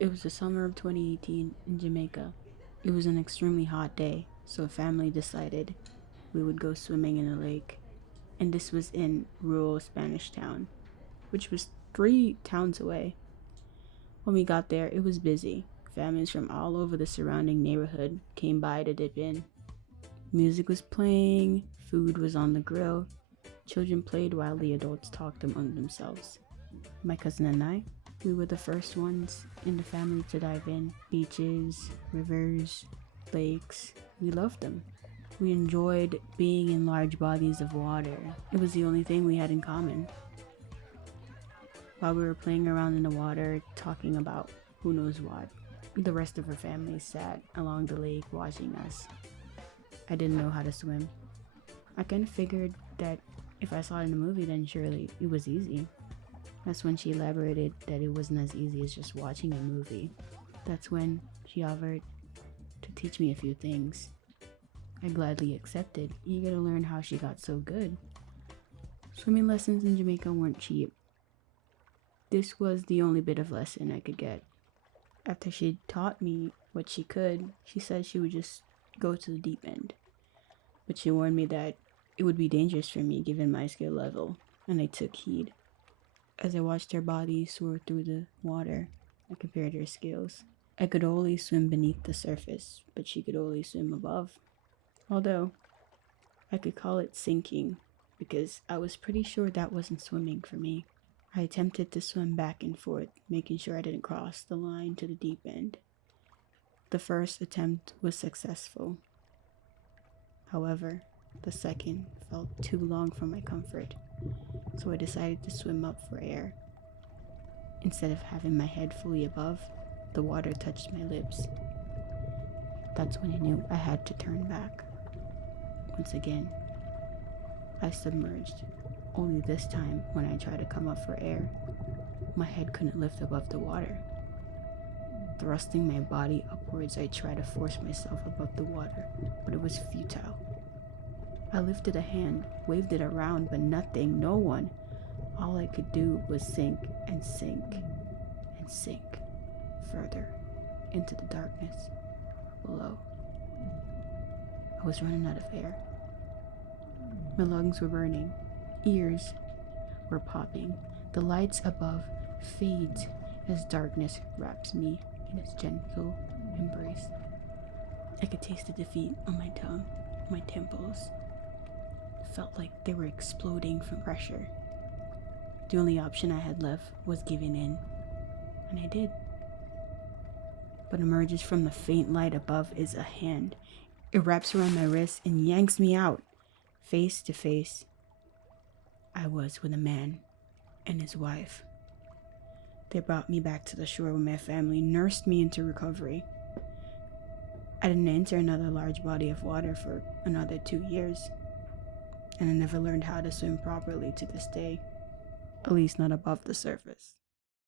It was the summer of 2018 in Jamaica. It was an extremely hot day, so family decided we would go swimming in a lake. And this was in rural Spanish Town, which was 3 towns away. When we got there, it was busy. Families from all over the surrounding neighborhood came by to dip in. Music was playing, food was on the grill, children played while the adults talked among themselves. My cousin and I, we were the first ones in the family to dive in. Beaches, rivers, lakes, we loved them. We enjoyed being in large bodies of water. It was the only thing we had in common. While we were playing around in the water, talking about who knows what, the rest of our family sat along the lake watching us. I didn't know how to swim. I kind of figured that if I saw it in a movie, then surely it was easy. That's when she elaborated that it wasn't as easy as just watching a movie. That's when she offered to teach me a few things. I gladly accepted, eager to learn how she got so good. Swimming lessons in Jamaica weren't cheap. This was the only bit of lesson I could get. After she taught me what she could, she said she would just go to the deep end. But she warned me that it would be dangerous for me given my skill level, and I took heed. As I watched her body soar through the water, I compared her skills. I could only swim beneath the surface, but she could only swim above. Although, I could call it sinking, because I was pretty sure that wasn't swimming for me. I attempted to swim back and forth, making sure I didn't cross the line to the deep end. The first attempt was successful. However, the second felt too long for my comfort, so I decided to swim up for air. Instead of having my head fully above, the water touched my lips. That's when I knew I had to turn back. Once again, I submerged, only this time when I tried to come up for air, my head couldn't lift above the water. Thrusting my body upwards, I tried to force myself above the water, but it was futile. I lifted a hand, waved it around, but nothing, no one. All I could do was sink and sink and sink further into the darkness below. I was running out of air. My lungs were burning. Ears were popping. The lights above fades as darkness wraps me in its gentle embrace. I could taste the defeat on my tongue, my temples. It felt like they were exploding from pressure. The only option I had left was giving in, and I did. What emerges from the faint light above is a hand. It wraps around my wrist and yanks me out. Face to face, I was with a man and his wife. They brought me back to the shore where my family nursed me into recovery. I didn't enter another large body of water for another 2 years, and I never learned how to swim properly to this day, at least not above the surface.